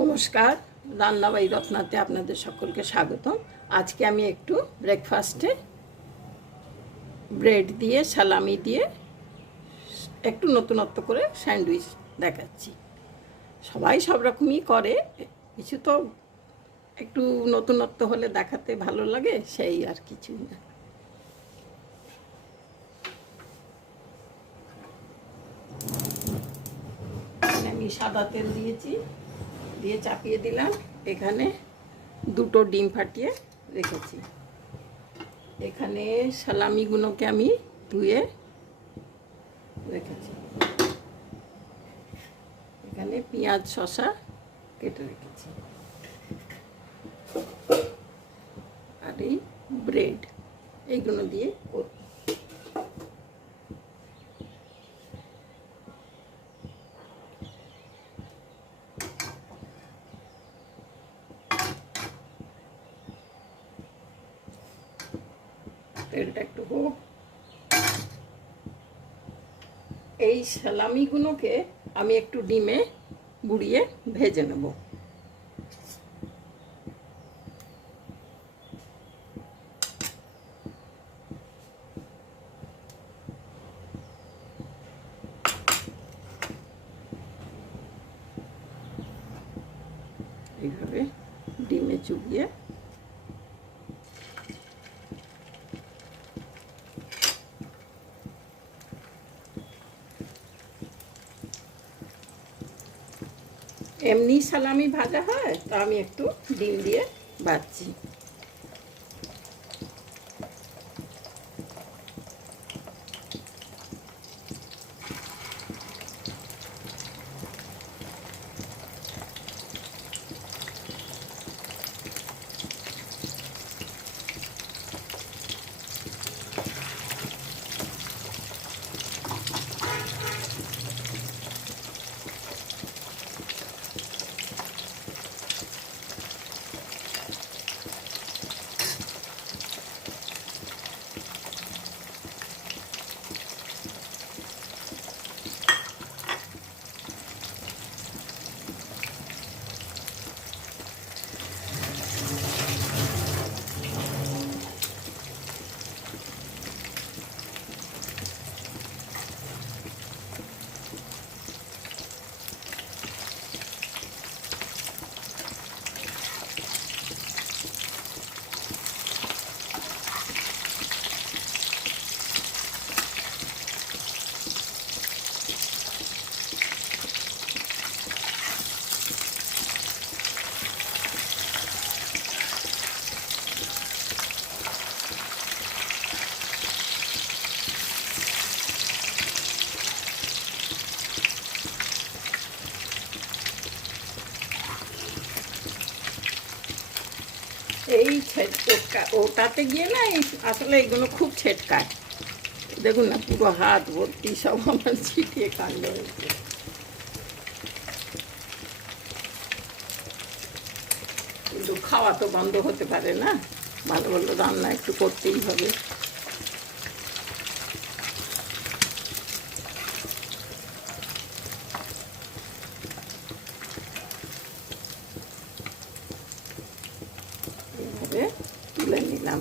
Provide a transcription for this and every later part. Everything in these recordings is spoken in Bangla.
নমস্কার, রান্নাবাই রত্নাতে আপনাদের সকলকে স্বাগতম। আজকে আমি একটু ব্রেকফাস্টে ব্রেড দিয়ে সালামি দিয়ে একটু নতুনত্ব করে স্যান্ডউইচ দেখাচ্ছি। সবাই সব রকমই করে, কিছু তো একটু নতুনত্ব হলে দেখাতে ভালো লাগে, সেই আর কিছু না। আমি সাদা তেল দিয়েছি, দিয়ে চাপিয়ে দিলাম। এখানে দুটো ডিম ফাটিয়ে রেখেছি। এখানে সালামিগুলোকে আমি ধুয়ে রেখেছি। এখানে পেঁয়াজ শসা কেটে রেখেছি, আর এই ব্রেড এইগুলো দিয়ে করব। তেলটা একটু হোক। এই সালামিগুলোকে আমি একটু ডিমে বুড়িয়ে ভেজে নেব। এইভাবে ডিমে চুবিয়ে এমনি সালামি ভাজা হয়, তো আমি একটু ডিম দিয়ে ভাজছি। এই ওটাতে গিয়ে না, আসলে এইগুলো খুব ছেটকায়। দেখুন না, পুরো হাত ভর্তি সব আমার ছিটিয়ে কাণ্ড হয়েছে। কিন্তু খাওয়া তো বন্ধ হতে পারে না, ভালো ভালো রান্না একটু করতেই হবে। এইভাবে তুলে নিলাম।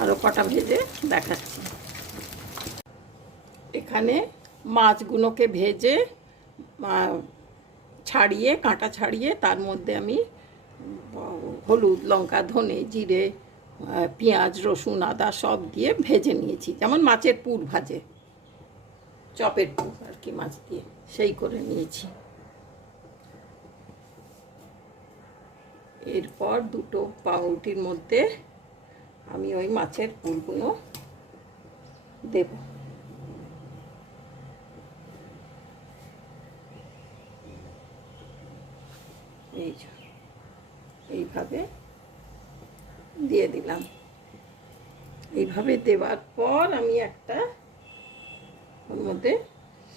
আরও কটা ভেজে দেখাচ্ছি। এখানে মাছগুলোকে ভেজে ছাড়িয়ে, কাঁটা ছাড়িয়ে, তার মধ্যে আমি হলুদ, লঙ্কা, ধনে, জিরে, পেঁয়াজ, রসুন, আদা সব দিয়ে ভেজে নিয়েছি, যেমন মাছের পুর ভাজে, চপের পুর আর কি, মাছ দিয়ে সেই করে নিয়েছি। এরপর দুটো পাউরুটির মধ্যে আমি ওই মাছের পুরগুলো দেব। এইভাবে দিয়ে দিলাম। এইভাবে দেওয়ার পর আমি একটা ওর মধ্যে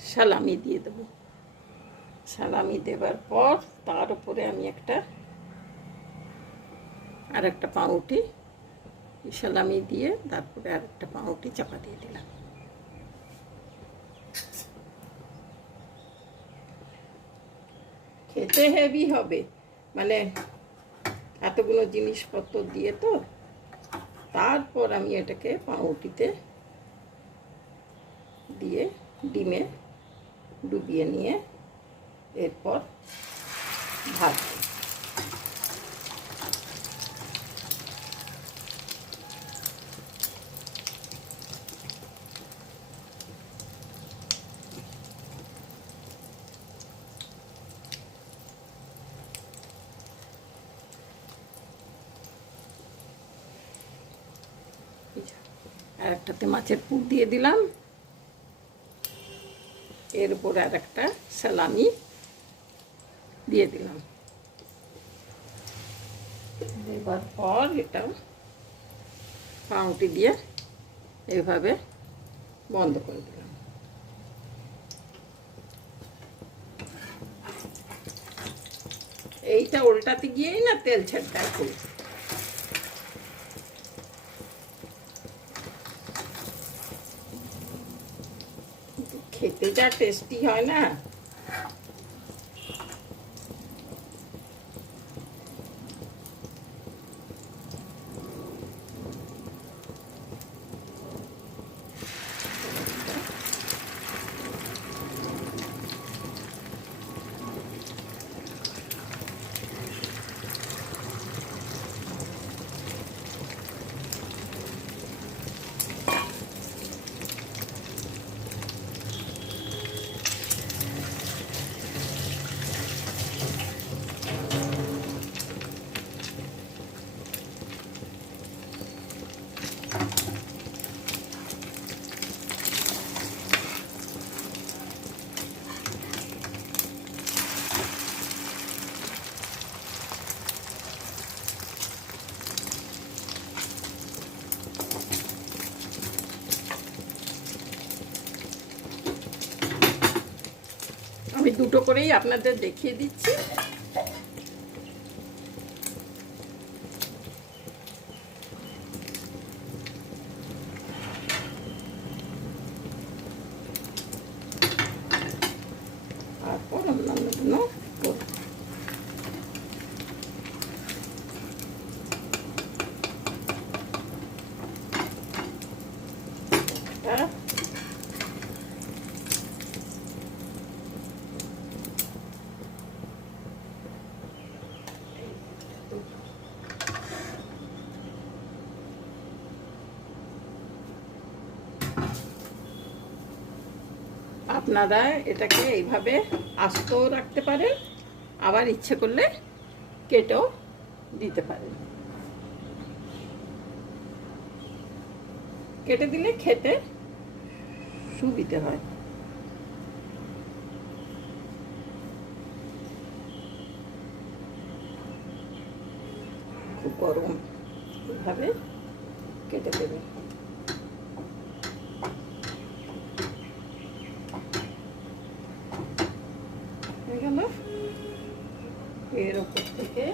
সালামি দিয়ে দেব। সালামি দেওয়ার পর তার উপরে আমি আর একটা পাউরুটি সালামি দিয়ে, তারপরে আর একটা পাউরুটি চাপা দিয়ে দিলাম। খেতে হেভি হবে, মানে এতগুলো জিনিসপত্র দিয়ে তো। তারপর আমি এটাকে পাউরুটিতে দিয়ে ডিমে ডুবিয়ে নিয়ে এরপর ভাজবো। আর একটাতে মাছের পুর দিয়ে দিলাম, এর উপর আর একটা সালামি দিয়ে দিলাম। এবার পর এটা পাউরুটি দিয়ে এইভাবে বন্ধ করে দিলাম। এইটা উল্টাতে গিয়েই না তেল ছেড়ে খুব। খেতে যা টেস্টি হয় না, আমি দুটো করেই আপনাদের দেখিয়ে দিচ্ছি। তারপর অন্যান্য আপনারা এটাকে এইভাবে আস্তেও রাখতে পারেন, আবার ইচ্ছে করলে কেটেও দিতে পারেন। কেটে দিলে খেতে সুবিধে হয়। খুব গরম, এভাবে কেটে দেবেন। গেল এর উপর থেকে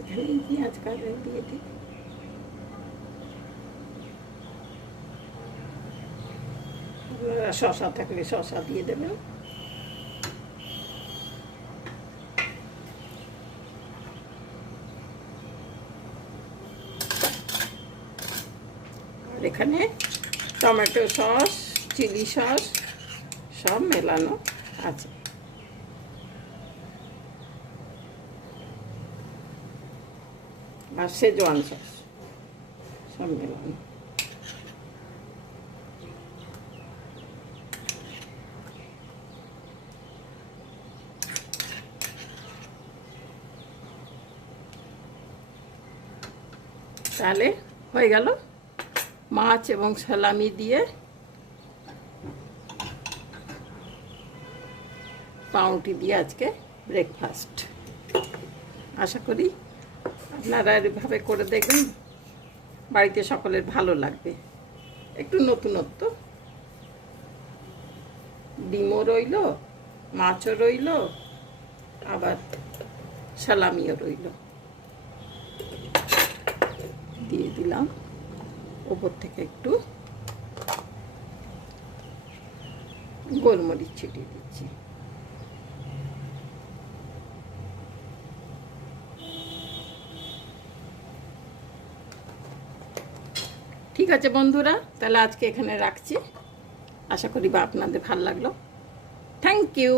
এখানে পেঁয়াজ কাটা দিয়ে দিই। শসা থাকলে শসা দিয়ে দেবেন। আর এখানে টমেটো সস, চিলি সস সব মেলানো আছে। আর শেজওয়ান সস সব মেলানো। তাহলে হয়ে গেল মাছ এবং সালামি দিয়ে পাউরুটি দিয়ে আজকে ব্রেকফাস্ট। আশা করি আপনারা এভাবে করে দেখবেন, বাড়িতে সকলের ভালো লাগবে। একটু নতুনত্ব, ডিমও রইল, মাছও রইল, আবার সালামিও রইল। দিয়ে দিলাম ওপর থেকে একটু গোলমরিচ ছিটিয়ে দিচ্ছি। ঠিক আছে বন্ধুরা, তাহলে আজকে এখানে রাখছি। আশা করি বা আপনাদের ভালো লাগলো। Thank you.